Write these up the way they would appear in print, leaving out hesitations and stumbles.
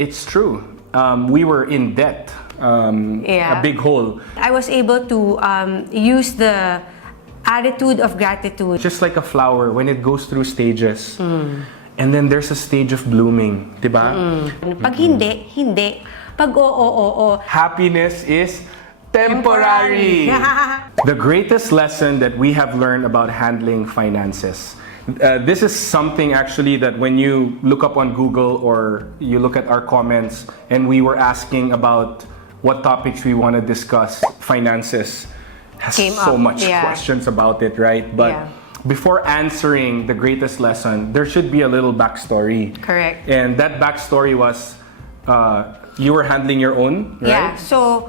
it's true. We were in debt, a big hole. I was able to use the attitude of gratitude. Just like a flower, when it goes through stages, and then there's a stage of blooming, diba? Pag hindi, hindi. Pag oo. Happiness is temporary. The greatest lesson that we have learned about handling finances. This is something actually that when you look up on Google or you look at our comments and we were asking about what topics we want to discuss, finances has so much questions about it, right? But before answering the greatest lesson, there should be a little backstory. Correct. And that backstory was you were handling your own, right? Yeah. So,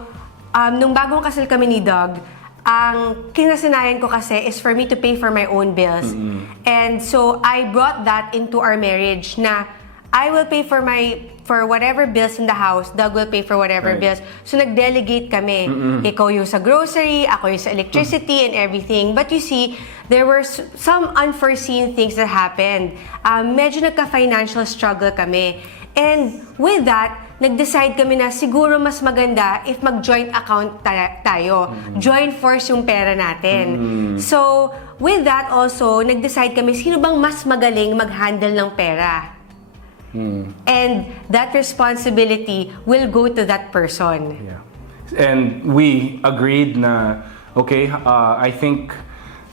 nung bagong kasal kami ni Doug, ang kinasanayan ko kasi is for me to pay for my own bills. And so, I brought that into our marriage na I will pay for whatever bills in the house, Doug will pay for whatever bills. So, nag-delegate kami. Ikaw yung sa grocery, ako yung sa electricity and everything. But you see, there were some unforeseen things that happened. Medyo nagka-financial struggle kami. And with that, nag-decide kami na siguro mas maganda if mag-joint account tayo. Joint force yung pera natin. So, with that also, nag-decide kami, sino bang mas magaling mag-handle ng pera? And that responsibility will go to that person. Yeah. And we agreed na, okay, I think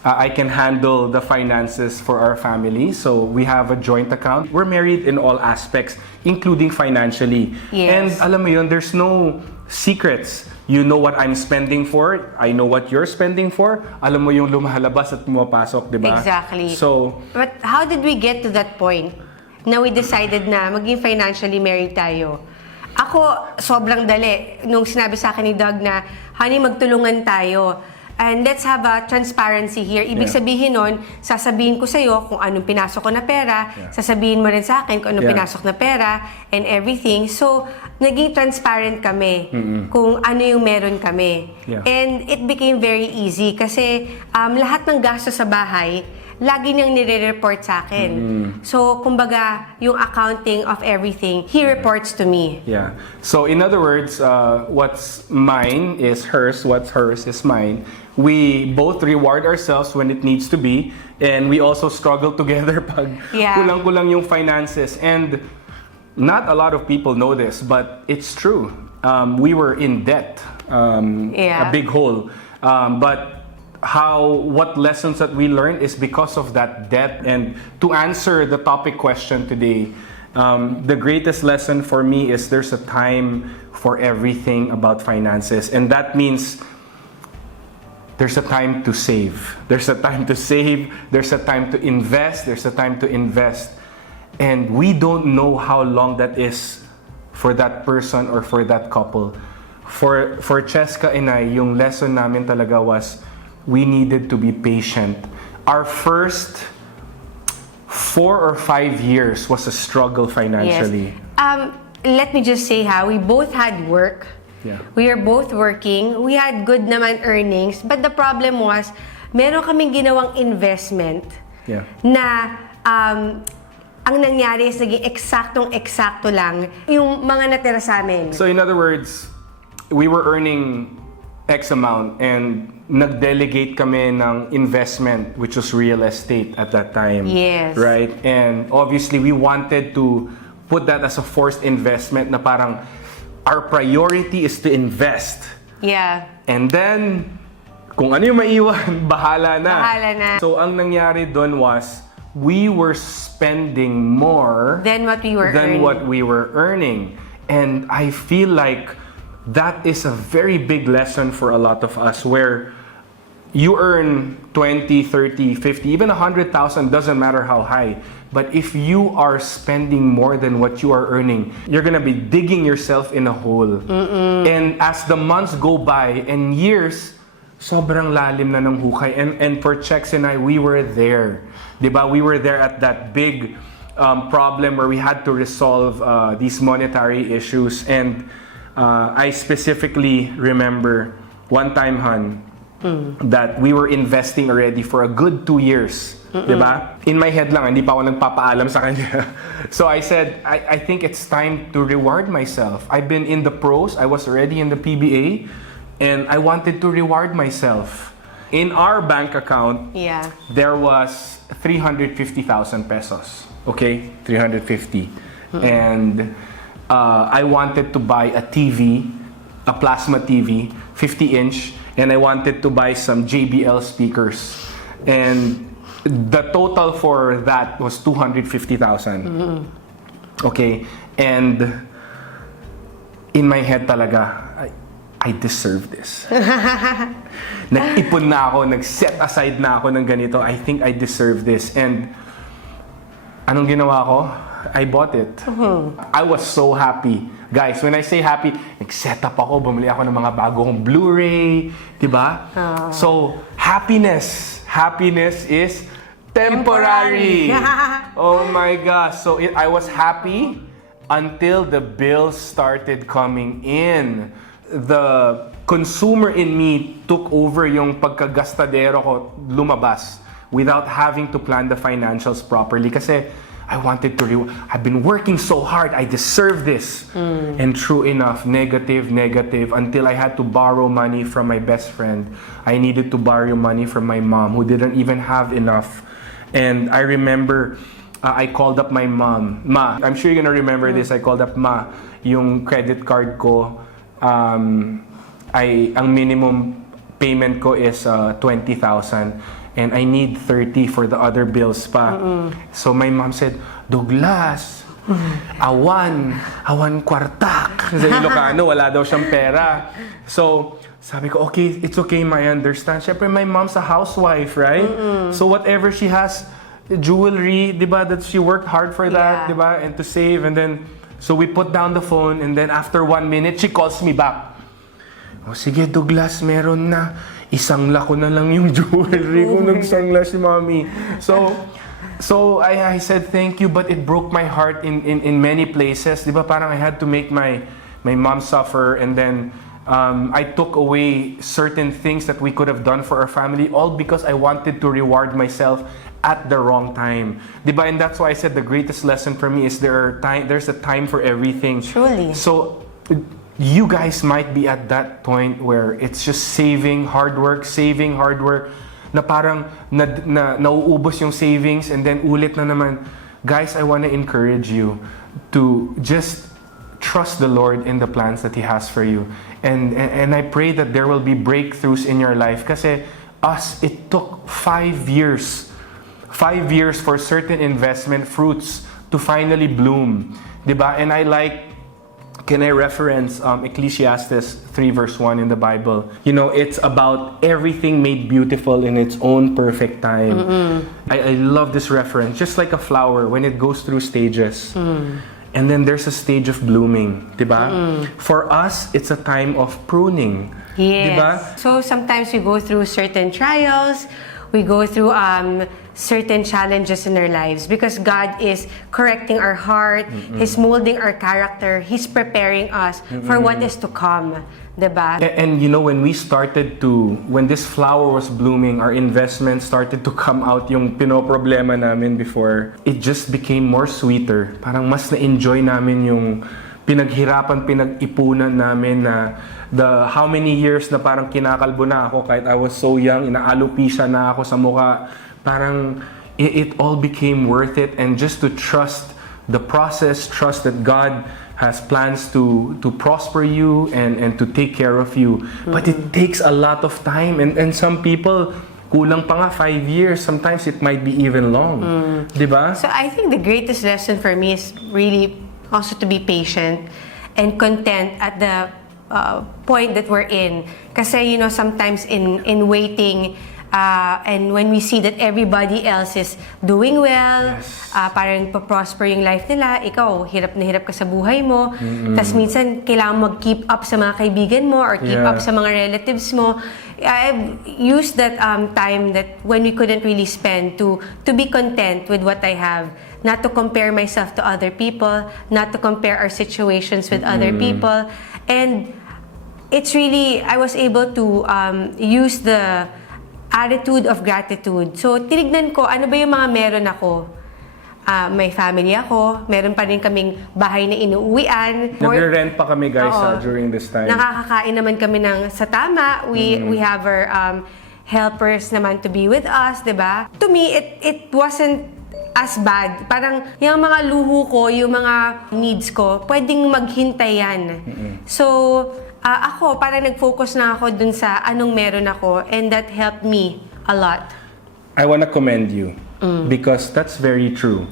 I can handle the finances for our family. So we have a joint account. We're married in all aspects, including financially. Yes. And alam mo yun, there's no secrets. You know what I'm spending for. I know what you're spending for. Alam mo yung lumahalabas at pumapasok, di ba? Exactly. So, but how did we get to that point na we decided na maging financially married tayo? Ako, sobrang dali. Nung sinabi sa akin ni Doug na, honey, magtulungan tayo. And let's have a transparency here. Ibig sabihin nun, sasabihin ko sa'yo kung anong pinasok ko na pera, sasabihin mo rin sa akin kung anong pinasok na pera, and everything. So, naging transparent kami kung ano yung meron kami. And it became very easy kasi lahat ng gasto sa bahay, lagi niyang nire-report sa akin. So, kumbaga, yung accounting of everything, he reports to me. Yeah. So, in other words, what's mine is hers, what's hers is mine. We both reward ourselves when it needs to be, and we also struggle together pag kulang-kulang yung finances. And not a lot of people know this, but it's true. We were in debt, a big hole. But what lessons that we learned is because of that debt. And to answer the topic question today, the greatest lesson for me is there's a time for everything about finances. And that means there's a time to save. There's a time to save. There's a time to invest. There's a time to invest. And we don't know how long that is for that person or for that couple. For Cheska and I, yung lesson namin talaga was we needed to be patient. Our first 4 or 5 years was a struggle financially. Yes. Let me just say we both had work. Yeah. We were both working. We had good naman earnings. But the problem was, meron kaming ginawang investment na ang nangyari is naging eksaktong-eksakto lang yung mga natira sa amin. So in other words, we were earning X amount and nag-delegate kami ng investment, which was real estate at that time. Yes. Right? And obviously, we wanted to put that as a forced investment na parang our priority is to invest. Yeah. And then, kung ano yung maiwan, bahala na. Bahala na. So, ang nangyari doon was, we were spending more than what we were earning. And I feel like that is a very big lesson for a lot of us where you earn 20, 30, 50, even 100,000, doesn't matter how high. But if you are spending more than what you are earning, you're gonna be digging yourself in a hole. And as the months go by and years, sobrang lalim na ng hukay. And for Chex and I, we were there. Diba? We were there at that big problem where we had to resolve these monetary issues. And I specifically remember one time, Han, that we were investing already for a good 2 years. Diba? In my head lang, hindi pa ako nagpapaalam sa kanya. So I said, I think it's time to reward myself. I've been in the pros, I was already in the PBA, and I wanted to reward myself. In our bank account, there was 350,000 pesos. Okay? 350. And I wanted to buy a TV, a plasma TV, 50-inch, and I wanted to buy some JBL speakers. And the total for that was 250,000. Okay? And in my head talaga, I deserve this. Nag-ipon na ako, nag-set aside na ako ng ganito. I think I deserve this. And anong ginawa ko? I bought it. I was so happy. Guys, when I say happy, nag-set up ako, bumili ako ng mga bagong Blu-ray, diba? So, happiness is temporary. Oh my gosh. So, I was happy until the bills started coming in. The consumer in me took over yung pagkagastadero ko, lumabas without having to plan the financials properly kasi I wanted to I've been working so hard, I deserve this. And true enough, negative until I had to borrow money from my best friend. I needed to borrow money from my mom who didn't even have enough. And I remember I called up my mom. Ma, I'm sure you're gonna remember this. I called up Ma, yung credit card ko. Ang minimum payment ko is 20,000 and I need 30 for the other bills pa. So my mom said, Douglas, awan kwartak. Sa Ilocano, wala daw siyang pera. So sabi ko, okay, it's okay, I understand. Siyempre, my mom's a housewife, right? So whatever she has, jewelry, diba, that she worked hard for that, diba, and to save, and then so we put down the phone, and then after 1 minute, she calls me back. Oh, sige, Douglas, meron na. Isangla ko na lang yung jewelry ko. Nagsangla si Mommy. So I said thank you, but it broke my heart in many places. Di ba, parang I had to make my mom suffer, and then I took away certain things that we could have done for our family, all because I wanted to reward myself at the wrong time. Diba? And that's why I said the greatest lesson for me is there's a time for everything. Truly. So you guys might be at that point where it's just saving hard work, na parang nauubos yung savings and then ulit na naman. Guys, I want to encourage you to just trust the Lord in the plans that He has for you. And I pray that there will be breakthroughs in your life. Kasi it took 5 years. 5 years for certain investment fruits to finally bloom. Diba? And can I reference Ecclesiastes 3 verse 1 in the Bible? You know, it's about everything made beautiful in its own perfect time. I love this reference. Just like a flower, when it goes through stages. And then there's a stage of blooming, diba? For us, it's a time of pruning. Yes. Diba? So sometimes we go through certain trials, we go through certain challenges in our lives because God is correcting our heart, He's molding our character, He's preparing us for what is to come. Diba? And you know, when this flower was blooming, our investments started to come out, yung pinoproblema namin before, it just became more sweeter. Parang mas na-enjoy namin yung pinaghirapan, pinag-ipunan namin na how many years na parang kinakalbo na ako kahit I was so young, inaalupisa na ako sa mukha. Parang it all became worth it, and just to trust the process, trust that God has plans to prosper you and to take care of you. But it takes a lot of time, and some people, kulang pa nga 5 years. Sometimes it might be even long. Diba? So I think the greatest lesson for me is really also to be patient and content at the point that we're in. Kasi, you know, sometimes in waiting, and when we see that everybody else is doing well, parang pa-prosper yung life nila, ikaw, hirap na hirap ka sa buhay mo, tas minsan kailangan mag-keep up sa mga kaibigan mo or keep up sa mga relatives mo. I've used that time that when we couldn't really spend to be content with what I have, not to compare myself to other people, not to compare our situations with other people, and it's really, I was able to use the attitude of gratitude. So, tinignan ko, ano ba yung mga meron ako? May family ako, meron pa rin kaming bahay na inuuwian. Nagre-rent pa kami guys during this time. Nakakakain naman kami ng sa tama. We have our helpers naman to be with us, 'di ba? To me, it wasn't as bad. Parang yung mga luho ko, yung mga needs ko, pwedeng maghintay yan. So, ako, parang nag-focus na ako dun sa anong meron ako, and that helped me a lot. I wanna commend you because that's very true.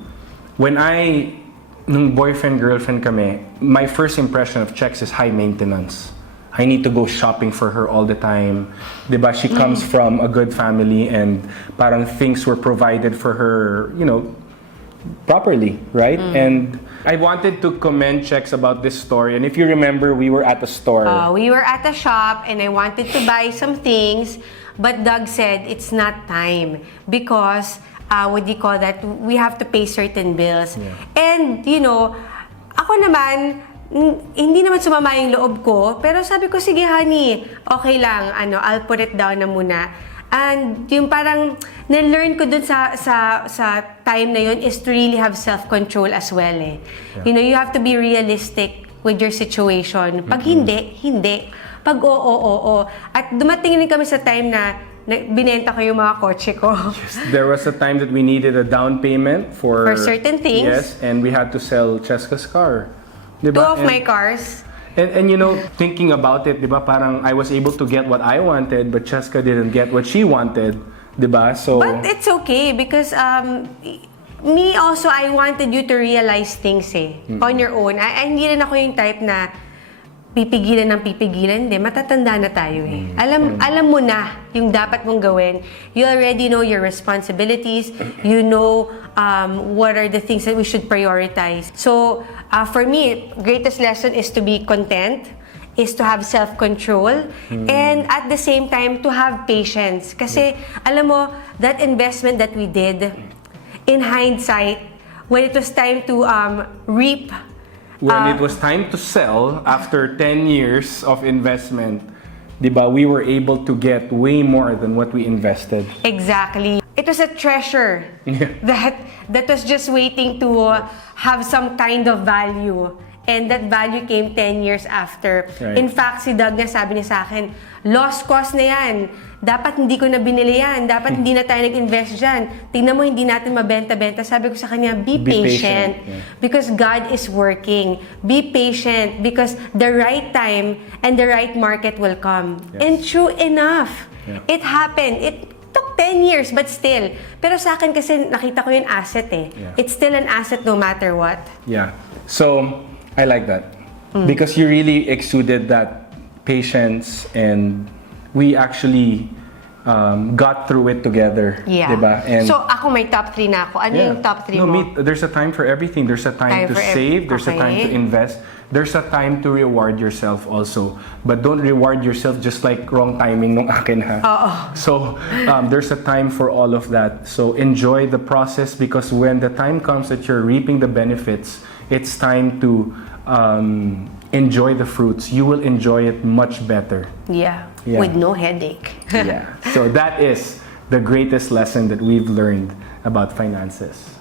Nung boyfriend-girlfriend kami, my first impression of Chex is high maintenance. I need to go shopping for her all the time. Diba? She comes from a good family and parang things were provided for her, properly, right? And I wanted to commend Chex about this story. And if you remember, we were at the store. We were at the shop and I wanted to buy some things, but Doug said it's not time because what do you call that? We have to pay certain bills. Yeah. And, ako naman, hindi naman sumama yung loob ko, pero sabi ko, sige honey, okay lang, I'll put it down na muna. And yung parang na-learn ko dun sa time na yun is to really have self-control as well eh. Yeah. You have to be realistic with your situation. Pag hindi. Pag oo. At dumating rin kami sa time na binenta ko yung mga kotse ko. Yes, there was a time that we needed a down payment for certain things. Yes, and we had to sell Cheska's car. Diba? Two of my cars. And thinking about it, diba, parang I was able to get what I wanted, but Cheska didn't get what she wanted, diba? So. But it's okay because me also, I wanted you to realize things on your own. Hindi rin ako yung type na pipigilan ng pipigilan, hindi. Matatanda na tayo eh. Alam mo na yung dapat mong gawin. You already know your responsibilities. You know what are the things that we should prioritize. So, for me, greatest lesson is to be content, is to have self-control, and at the same time, to have patience. Kasi, alam mo, that investment that we did, in hindsight, when it was time to reap, when it was time to sell, after 10 years of investment, diba, we were able to get way more than what we invested. Exactly. It was a treasure that was just waiting to have some kind of value. And that value came 10 years after. Right. In fact, si Doug na sabi niya sa akin, lost cost na yan. Dapat hindi ko na binili yan. Dapat hindi na tayo nag-invest dyan. Tingnan mo, hindi natin mabenta-benta. Sabi ko sa kanya, be patient. Yeah. Because God is working. Be patient because the right time and the right market will come. Yes. And true enough, it happened. It took 10 years, but still. Pero sa akin kasi nakita ko yung asset eh. Yeah. It's still an asset no matter what. Yeah. So, I like that. Because you really exuded that patience and we actually got through it together. Yeah. Diba? And so, ako may top 3 na ako. Ano yung top 3 mo? There's a time for everything. There's a time to save. There's a time to invest. There's a time to reward yourself also. But don't reward yourself just like wrong timing nung akin ha. So, there's a time for all of that. So, enjoy the process because when the time comes that you're reaping the benefits, it's time to enjoy the fruits. You will enjoy it much better. Yeah. With no headache. Yeah. So that is the greatest lesson that we've learned about finances.